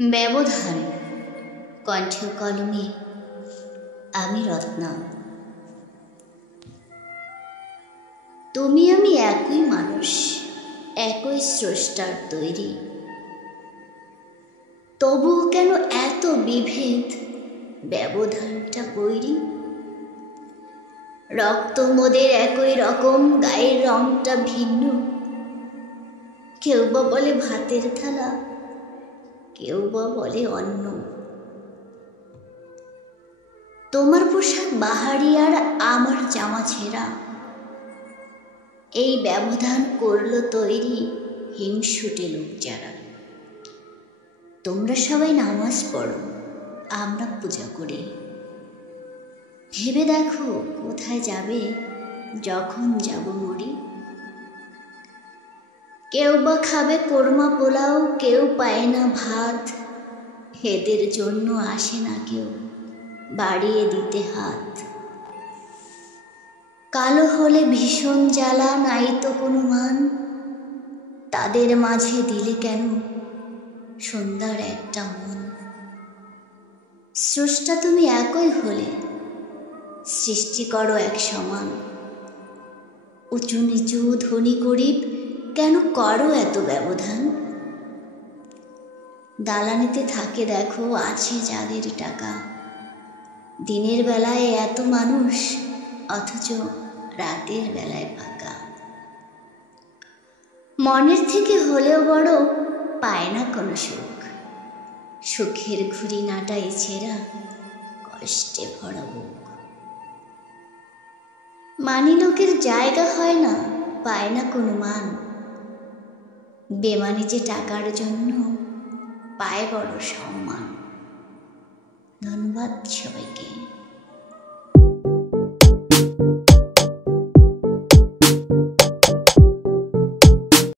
ব্যবধান কণ্ঠ কলমে আমি রত্না। তুমি আমি একই মানুষ, একই স্রষ্টার তৈরি। তবুও কেন এত বিভেদ, ব্যবধানটা বৈরী? রক্ত মোদের একই রকম, গায়ের রংটা ভিন্ন। কেউ বা বলে ভাতের থালা, কেউ বা বলে অন্ন। তোমার পোশাক বাহারি আর আমার জামা ছেঁড়া। এই ব্যবধান করলো তৈরি হিংসুটে লোক যারা। তোমরা সবাই নামাজ পড়ো, আমরা পূজা করি। ভেবে দেখো কোথায় যাবে যখন যাব মরি। কেউ বা খাবে কোরমা পোলাও, কেউ পায় না ভাত। এদের জন্য আসে না কেউ বাড়িয়ে দিতে হাত। কালো হলে ভীষণ জ্বালা, নাই তো কোনো মান। তাদের মাঝে দিলে কেন সন্ধ্যার একটা মন। স্রষ্টা তুমি একই হলে, সৃষ্টি করো এক সমান। উঁচু নিচু ধনী গরিব কেন করো এত ব্যবধান? দালানিতে থাকে দেখো আছে যাদের টাকা। দিনের বেলায় এত মানুষ, অথচ রাতের বেলায় ফাঁকা। মনের থেকে হলেও বড় পায় না কোনো সুখ। সুখের ঘুড়ি নাটাই ছেঁড়া, কষ্টে ভরা বুক। মানি লোকের জায়গা হয় না, পায় না কোনো মান। বেমানি যে টাকার জন্য পায় বড় সম্মান। ধন্যবাদ সবাইকে।